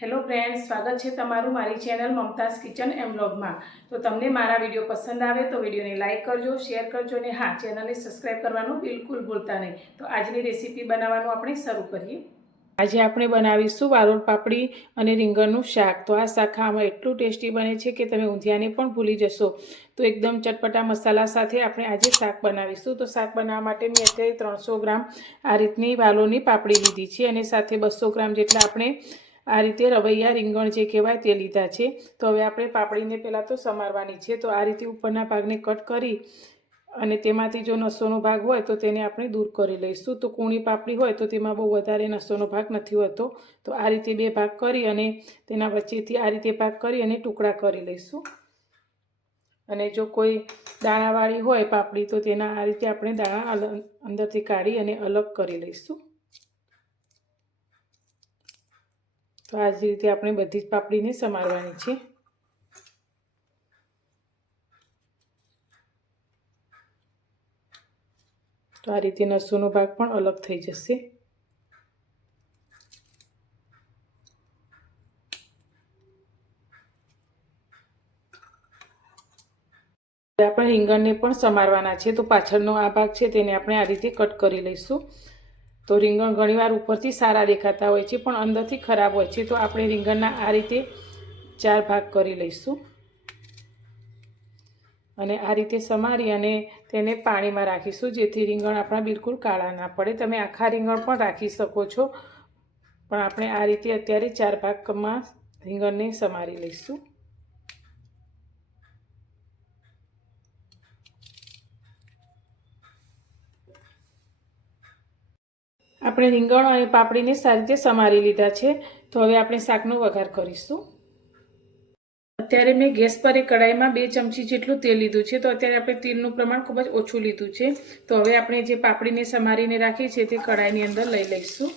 Hello friend સ્વાગત છે તમારું મારી ચેનલ મમતાઝ કિચન એમ વ્લોગમાં. તો તમને મારા વીડિયો પસંદ આવે તો વિડીયોને લાઇક કરજો, શેર કરજો અને હા, ચેનલને સબસ્ક્રાઈબ કરવાનું બિલકુલ ભૂલતા નહીં. તો આજની રેસીપી બનાવવાનું આપણે શરૂ કરીએ. આજે આપણે બનાવીશું વારોળ પાપડી અને રીંગણનું શાક. તો આ શાક ખાવામાં એટલું ટેસ્ટી બને છે કે તમે ઊંધિયાને પણ ભૂલી જશો. તો એકદમ ચટપટા મસાલા સાથે આપણે આજે શાક બનાવીશું. તો શાક બનાવવા માટે મેં અત્યારે ત્રણસો ગ્રામ આ રીતની વાલોની પાપડી લીધી છે અને સાથે બસો ગ્રામ જેટલા આપણે આ રીતે રવૈયા રીંગણ જે કહેવાય તે લીધા છે. તો હવે આપણે પાપડીને પહેલાં તો સમારવાની છે. તો આ રીતે ઉપરના ભાગને કટ કરી અને તેમાંથી જો નસોનો ભાગ હોય તો તેને આપણે દૂર કરી લઈશું. તો કૂણી પાપડી હોય તો તેમાં બહુ વધારે નસોનો ભાગ નથી હોતો. તો આ રીતે બે ભાગ કરી અને તેના વચ્ચેથી આ રીતે ભાગ કરી અને ટુકડા કરી લઈશું. અને જો કોઈ દાણાવાળી હોય પાપડી તો તેના આ રીતે આપણે દાણા અંદરથી કાઢી અને અલગ કરી લઈશું. તો આ જ રીતે આપણે બધી જ પાપડીને સમારવાની છે. તો આ રીતે નસોનો ભાગ પણ અલગ થઈ જશે. આપણે રીંગણને પણ સમારવાના છે. તો પાછળનો આ ભાગ છે, તેને આપણે આ રીતે કટ કરી લઈશું. તો રીંગણ ઘણીવાર ઉપરથી સારા દેખાતા હોય છે, પણ અંદરથી ખરાબ હોય છે. તો આપણે રીંગણના આ રીતે ચાર ભાગ કરી લઈશું. અને આ રીતે સમારી અને તેને પાણીમાં રાખીશું, જેથી રીંગણ આપણા બિલકુલ કાળા ના પડે. તમે આખા રીંગણ પણ રાખી શકો છો. પણ આપણે આ રીતે અત્યારે ચાર ભાગમાં રીંગણને સમારી લઈશું. આપણે રીંગણ અને પાપડીને સારી રીતે સમારી લીધા છે. તો હવે આપણે શાકનો વઘાર કરીશું. અત્યારે મેં ગેસ પર એક કડાઈમાં બે ચમચી જેટલું તેલ લીધું છે. તો અત્યારે આપણે તેલનું પ્રમાણ ખૂબ જ ઓછું લીધું છે. તો હવે આપણે જે પાપડીને સમારીને રાખી છે તે કડાઈની અંદર લઈ લઈશું.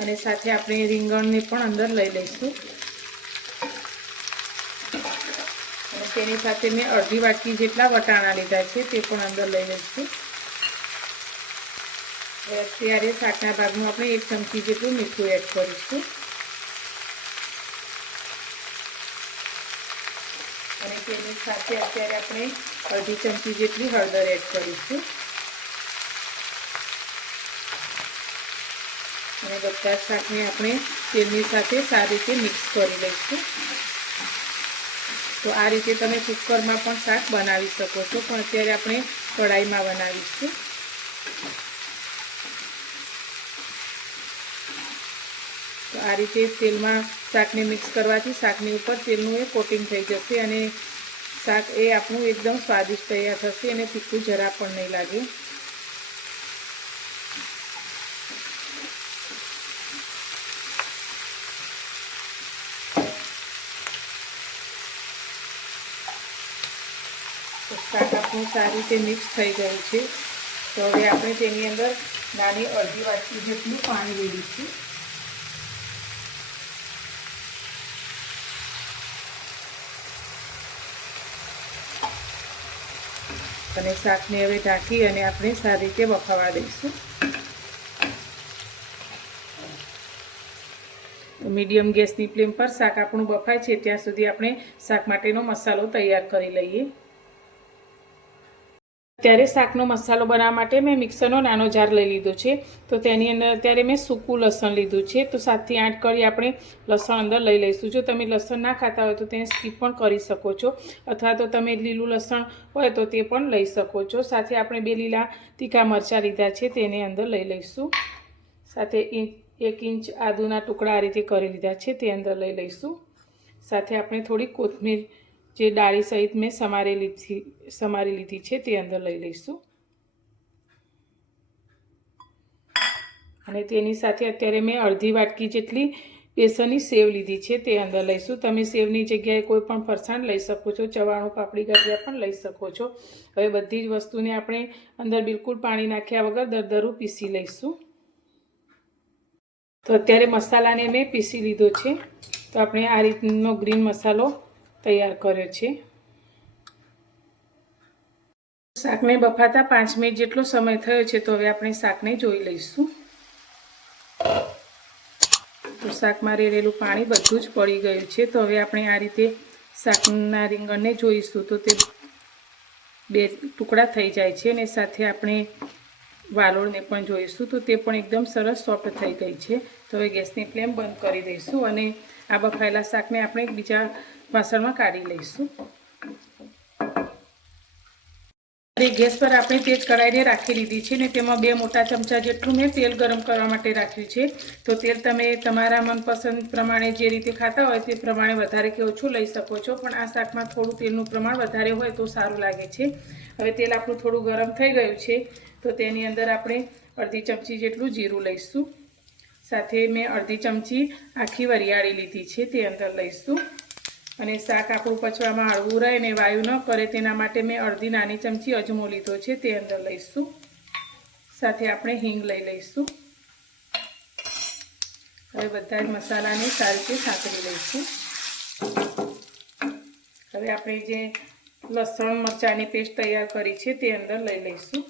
અને સાથે આપણે રીંગણને પણ અંદર લઈ લઈશું. તેની સાથે મેં અડધી વાટકી જેટલા વટાણા લીધા છે તે પણ અંદર લઈ લઈશું. અત્યારે શાકના ભાગમાં આપણે એક ચમચી જેટલું મીઠું એડ કરીશું. અને તેની સાથે અત્યારે આપણે અડધી ચમચી જેટલી હળદર એડ કરીશું. અને બધા શાકને આપણે તેલની સાથે સારી રીતે મિક્સ કરી લઈશું. તો આ રીતે તમે કુકરમાં પણ શાક બનાવી શકો છો, પણ અત્યારે આપણે કઢાઈમાં બનાવીશું તો આ રીતે તેલમાં શાકને મિક્સ કરવાથી શાકની ઉપર તેલનું એ કોટિંગ થઈ જશે અને શાક એ આપણું એકદમ સ્વાદિષ્ટ તૈયાર થશે અને તીખું જરા પણ નહીં લાગે. શાક આપણું સારી રીતે મિક્સ થઈ ગયું છે. તો હવે આપણે તેની અંદર નાની અડધી વાટકી જેટલું પાણી રેડીશું અને શાકને હવે ઢાંકી અને આપણે સારી રીતે બફાવા દઈશું. મીડિયમ ગેસની ફ્લેમ પર શાક આપણું બફાય છે, ત્યાં સુધી આપણે શાક માટેનો મસાલો તૈયાર કરી લઈએ. ત્યારે શાકનો મસાલો બનાવવા માટે મેં મિક્સરનો નાનો જાર લઈ લીધો છે. તો તેની અંદર અત્યારે મેં સૂકું લસણ લીધું છે. તો સાતથી આઠ કળી આપણે લસણ અંદર લઈ લઈશું. જો તમે લસણ ના ખાતા હોય તો તેને સ્કીપ પણ કરી શકો છો. અથવા તો તમે લીલું લસણ હોય તો તે પણ લઈ શકો છો. સાથે આપણે બે લીલા તીખા મરચાં લીધા છે તેને અંદર લઈ લઈશું. સાથે એક ઇંચ આદુના ટુકડા આ રીતે કરી લીધા છે તે અંદર લઈ લઈશું. સાથે આપણે થોડી કોથમીર જે ડાળી સહિત મેં સમારી લીધી સમારી લીધી છે તે અંદર લઈ લઈશું. અને તેની સાથે અત્યારે મેં અડધી વાટકી જેટલી બેસનની સેવ લીધી છે તે અંદર લઈશું. તમે સેવની જગ્યાએ કોઈ પણ ફરસાણ લઈ શકો છો, ચવાણું, પાપડી ગાંઠિયા પણ લઈ શકો છો. હવે બધી જ વસ્તુને આપણે અંદર બિલકુલ પાણી નાખ્યા વગર દરદરું પીસી લઈશું. તો અત્યારે મસાલાને મેં પીસી લીધો છે. તો આપણે આ રીતનો ગ્રીન મસાલો તૈયાર કર્યો છે. શાકને બફાતા પાંચ મિનિટ જેટલો સમય થયો છે તો હવે આપણે શાકને જોઈ લઈશું. તો શાકમાં રેડેલું પાણી બધું જ પડી ગયું છે. તો હવે આપણે આ રીતે શાકના રીંગણને જોઈશું તો તે બે ટુકડા થઈ જાય છે અને સાથે આપણે વાલોળને પણ જોઈશું તો તે પણ એકદમ સરસ સોફ્ટ થઈ ગઈ છે. તો હવે ગેસની ફ્લેમ બંધ કરી દઈશું અને આ બફાયેલા શાકને આપણે બીજા વાસણમાં કાઢી લઈશું. ગેસ પર આપણે તેજ કઢાઈને રાખી લીધી છે ને તેમાં બે મોટા ચમચા જેટલું મેં તેલ ગરમ કરવા માટે રાખ્યું છે. તો તેલ તમે તમારા મનપસંદ પ્રમાણે જે રીતે ખાતા હોય તે પ્રમાણે વધારે કે ઓછું લઈ શકો છો. પણ આ શાકમાં થોડું તેલનું પ્રમાણ વધારે હોય તો સારું લાગે છે. હવે તેલ આપણું થોડું ગરમ થઈ ગયું છે. તો તેની અંદર આપણે અડધી ચમચી જેટલું જીરું લઈશું. સાથે મેં અડધી ચમચી આખી વરિયાળી લીધી છે તે અંદર લઈશું. અને શાક આપણું પચવામાં હળવું રહે ને વાયુ ન કરે તેના માટે મેં અડધી નાની ચમચી અજમો લીધો છે, તે અંદર લઈશું. સાથે આપણે હિંગ લઈ લઈશું. હવે બધા જ મસાલાને સારી રીતે સાંકળી લઈશું. હવે આપણે જે લસણ, મરચાંની પેસ્ટ તૈયાર કરી છે, તે અંદર લઈ લઈશું.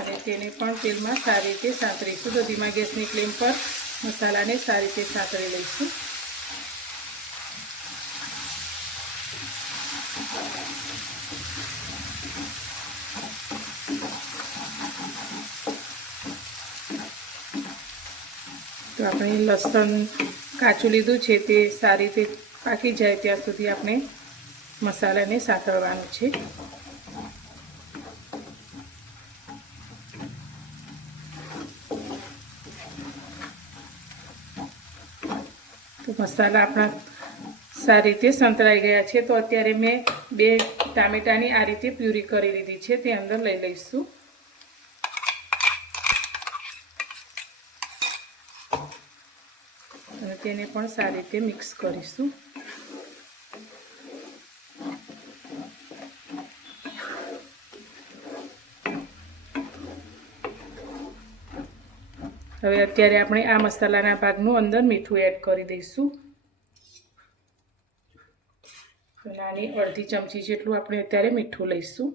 અને તેને પણ તેલમાં સારી રીતે સાંકળીશું તો ધીમા ગેસની ફ્લેમ પર મસાલાને સારી રીતે સાતળી લઈશું. તો આપણે લસણ કાચું લીધું છે તે સારી રીતે પાકી જાય ત્યાં સુધી આપણે મસાલાને સાંતળવાનું છે. મસાલા આપણા સારી રીતે સંતળાઈ ગયા છે, તો અત્યારે મેં બે ટામેટાની આ રીતે પ્યુરી કરી લીધી છે, તે અંદર લઈ લઈશું. અને તેને પણ સારી રીતે મિક્સ કરીશું. હવે અત્યારે આપણે આ મસાલાના ભાગનું અંદર મીઠું એડ કરી દઈશું. નાની અડધી ચમચી જેટલું આપણે અત્યારે મીઠું લઈશું.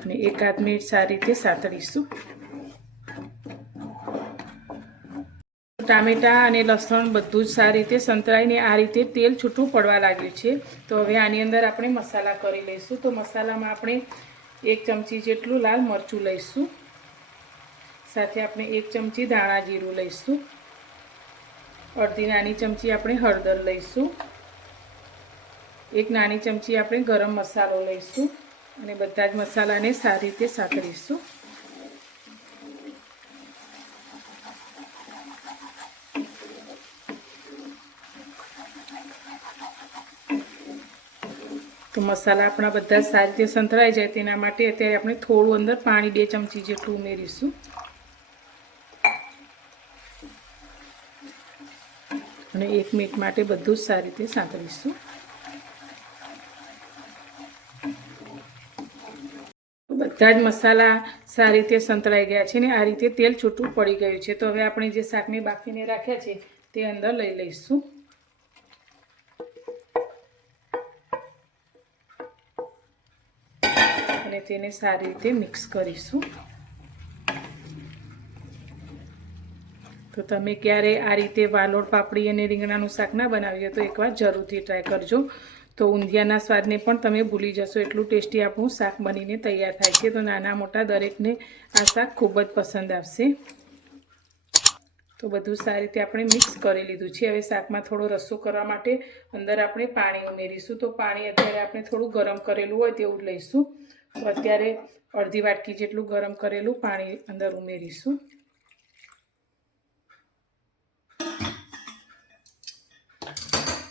અને એકાદ મિનિટ સારી રીતે સાતળીશું ટામેટાં અને લસણ બધું જ સારી રીતે સંતરાઈને આ રીતે તેલ છૂટું પડવા લાગ્યું છે. તો હવે આની અંદર આપણે મસાલા કરી લઈશું. તો મસાલામાં આપણે એક ચમચી જેટલું લાલ મરચું લઈશું. સાથે આપણે એક ચમચી ધાણા જીરું લઈશું. અડધી નાની ચમચી આપણે હળદર લઈશું. એક નાની ચમચી આપણે ગરમ મસાલો લઈશું અને બધા જ મસાલાને સારી રીતે સાંકળીશું તો મસાલા આપણા બધા સારી રીતે સંતળાઈ જાય તેના માટે અત્યારે આપણે થોડું અંદર પાણી બે ચમચી જેટલું ઉમેરીશું. અને એક મિનિટ માટે બધું જ સારી રીતે સાંતળીશું. બધા જ મસાલા સારી રીતે સંતળાઈ ગયા છે ને આ રીતે તેલ છૂટું પડી ગયું છે. તો હવે આપણે જે શાકને બાફીને રાખ્યા છે તે અંદર લઈ લઈશું. તેને સારી રીતે મિક્સ કરીશું. તો તમે ક્યારે આ રીતે વાલોડ પાપડી અને રીંગણાનું શાક ના બનાવ્યું તો એકવાર જરૂરથી ટ્રાય કરજો. તો ઊંધિયાના સ્વાદને પણ તમે ભૂલી જશો. એટલું ટેસ્ટી આપણું શાક બનીને તૈયાર થાય છે. તો નાના મોટા દરેકને આ શાક ખૂબ જ પસંદ આવશે. તો બધું સારી રીતે આપણે મિક્સ કરી લીધું છે. હવે શાકમાં થોડો રસ્સો કરવા માટે અંદર આપણે પાણી ઉમેરીશું. તો પાણી અત્યારે આપણે થોડું ગરમ કરેલું હોય તેવું લઈશું. અત્યારે અડધી વાટકી જેટલું ગરમ કરેલું પાણી અંદર ઉમેરીશું.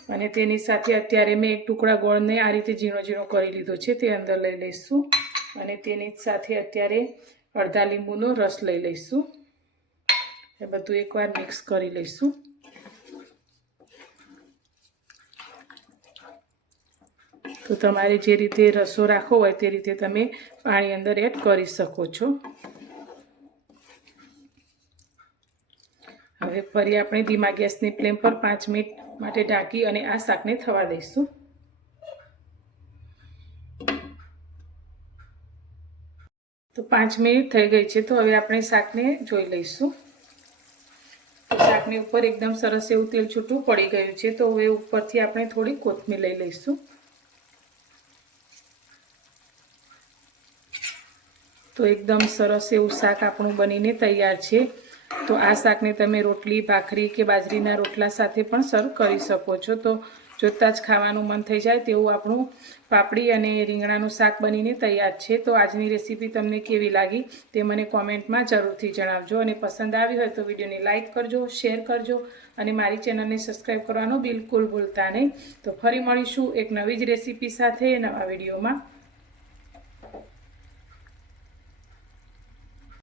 અને તેની સાથે અત્યારે મેં એક ટુકડા ગોળને આ રીતે ઝીણો ઝીણો કરી લીધો છે, તે અંદર લઈ લઈશું. અને તેની સાથે અત્યારે અડધા લીંબુનો રસ લઈ લઈશું. એ બધું એકવાર મિક્સ કરી લઈશું. તો તમારે જે રીતે રસો રાખવો હોય તે રીતે તમે પાણી અંદર એડ કરી શકો છો. હવે ફરી આપણે ધીમા ગેસની ફ્લેમ પર પાંચ મિનિટ માટે ઢાંકી અને આ શાકને થવા દઈશું. તો પાંચ મિનિટ થઈ ગઈ છે તો હવે આપણે શાકને જોઈ લઈશું. શાકની ઉપર એકદમ સરસ એવું તેલ છૂટું પડી ગયું છે તો હવે ઉપરથી આપણે થોડી કોથમીર લઈ લઈશું. તો એકદમ સરસ એવું શાક આપણું બનીને તૈયાર છે. તો આ શાકને તમે રોટલી, ભાખરી કે બાજરીના રોટલા સાથે પણ સર્વ કરી શકો છો. તો જોતાં જ ખાવાનું મન થઈ જાય તેવું આપણું પાપડી અને રીંગણાનું શાક બનીને તૈયાર છે. તો આજની રેસીપી તમને કેવી લાગી તે મને કોમેન્ટમાં જરૂરથી જણાવજો. અને પસંદ આવી હોય તો વિડીયોને લાઇક કરજો, શેર કરજો અને મારી ચેનલને સબસ્ક્રાઈબ કરવાનું બિલકુલ ભૂલતા નહીં. તો ફરી મળીશું એક નવી જ રેસીપી સાથે નવા વિડીયોમાં.